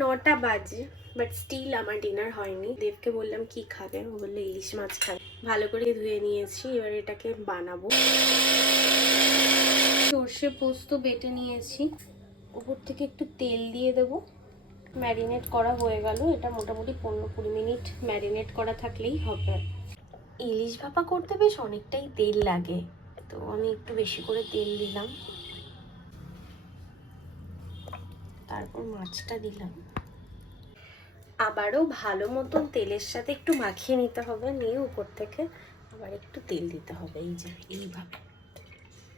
9টা বাজে, but still আমার dinner হয়নি। দেবকে বললাম কি খাবে, ও বললো ইলিশ মাছ খাবে। ভালো করে ধুয়ে নিয়েছি, এবার এটাকে বানাবো। সর্ষে পোস্ত বেটে নিয়েছি, উপর থেকে একটু তেল দিয়ে দেবো। ম্যারিনেট করা হয়ে গেল, এটা মোটামুটি 15-20 মিনিট ম্যারিনেট করা থাকলেই হবে। ইলিশ ভাপা করতে বেশ অনেকটাই তেল লাগে, তো আমি একটু বেশি করে তেল দিলাম, তারপর মাছটা দিলাম। আবারও ভালো মতন তেলের সাথে একটু মাখিয়ে নিতে হবে, নিয়ে উপর থেকে আবার একটু তেল দিতে হবে। এই যে এইভাবে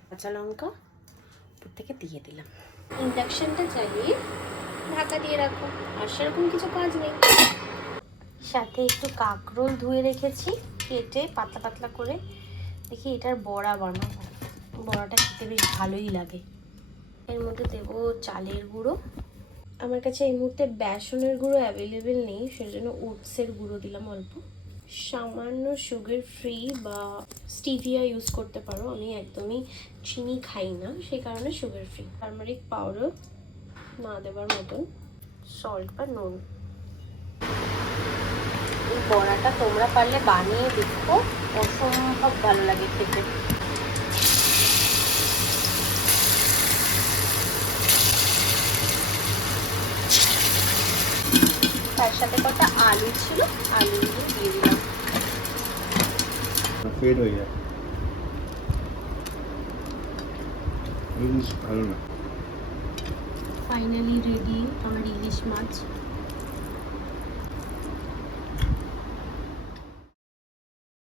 কাঁচা লঙ্কা উপর থেকে দিয়ে দিলাম। ইন্ডাকশনটা চালিয়ে ঢাকা দিয়ে রাখো, আর সেরকম কিছু কাজ নেই। সাথে একটু কাঁকরোল ধুয়ে রেখেছি, কেটে পাতলা পাতলা করে। দেখি এটার বড়া বানাবো, বড়াটা খেতে বেশ ভালোই লাগে। এর মধ্যে দেবো চালের গুঁড়ো। আমার কাছে এই মুহূর্তে বেসনের গুঁড়ো অ্যাভেলেবেল নেই, সেজন্য ওটসের গুঁড়ো দিলাম অল্প। সামান্য সুগার ফ্রি বা স্টিভিয়া ইউজ করতে পারো, আমি একদমই চিনি খাই না, সেই কারণে সুগার ফ্রি। টারমারিক পাউডার না দেবার মতন, সল্ট বা নুন। এই বড়াটা তোমরা পারলে বানিয়ে দেখো, অসম্ভব ভালো লাগে খেতে। তার সাথে কটা আলু ছিল, আলু দিয়ে দিলাম। ফেড হয়ে যায়, ইলিশ ভালো না। ফাইনালি রেডি আমার ইলিশ মাছ।